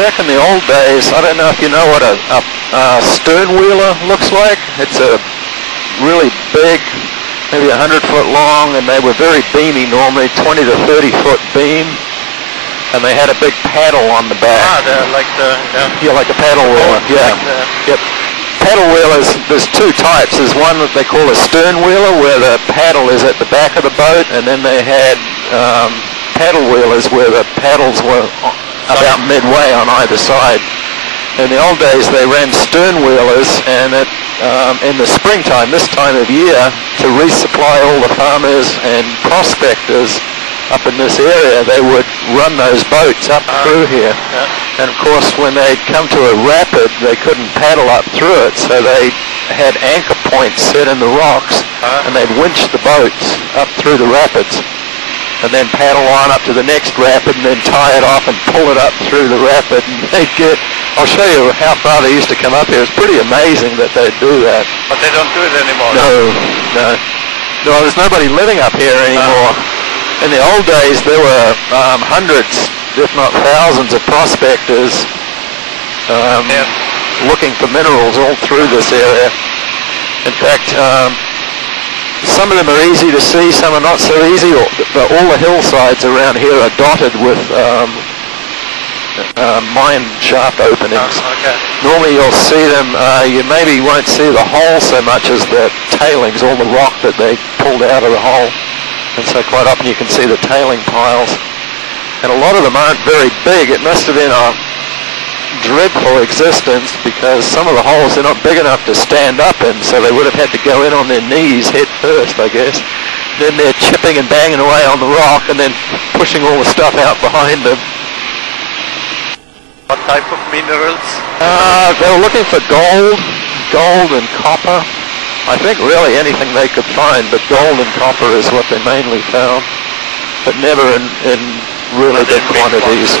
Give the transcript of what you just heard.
back in the old days, I don't know if you know what a stern wheeler looks like. It's a really big, maybe 100-foot long, and they were very beamy normally, 20 to 30-foot beam, and they had a big paddle on the back. Ah, they're like the... Yeah, like a paddle wheeler, yeah. Yep. Paddle wheelers, there's two types. There's one that they call a stern wheeler, where the paddle is at the back of the boat, and then they had paddle wheelers where the paddles were about midway on either side. In the old days, they ran stern wheelers, and in the springtime, this time of year, to resupply all the farmers and prospectors up in this area, they would run those boats up through here. And of course, when they'd come to a rapid, they couldn't paddle up through it, so they had anchor points set in the rocks, and they'd winch the boats up through the rapids, and then paddle on up to the next rapid, and then tie it off and pull it up through the rapid, and they'd get... I'll show you how far they used to come up here. It's pretty amazing that they'd do that. But they don't do it anymore. No, there's nobody living up here anymore. In the old days, there were hundreds, if not thousands, of prospectors looking for minerals all through this area. In fact, some of them are easy to see, some are not so easy. All the hillsides around here are dotted with mine shaft openings. Normally you'll see them, you maybe won't see the hole so much as the tailings, all the rock that they pulled out of the hole. And so quite often you can see the tailing piles. And a lot of them aren't very big. It must have been a dreadful existence, because some of the holes are not big enough to stand up in, so they would have had to go in on their knees head first, I guess. Then they're chipping and banging away on the rock and then pushing all the stuff out behind them. What type of minerals? They were looking for gold and copper. I think really anything they could find, but gold and copper is what they mainly found, but never in really big quantities.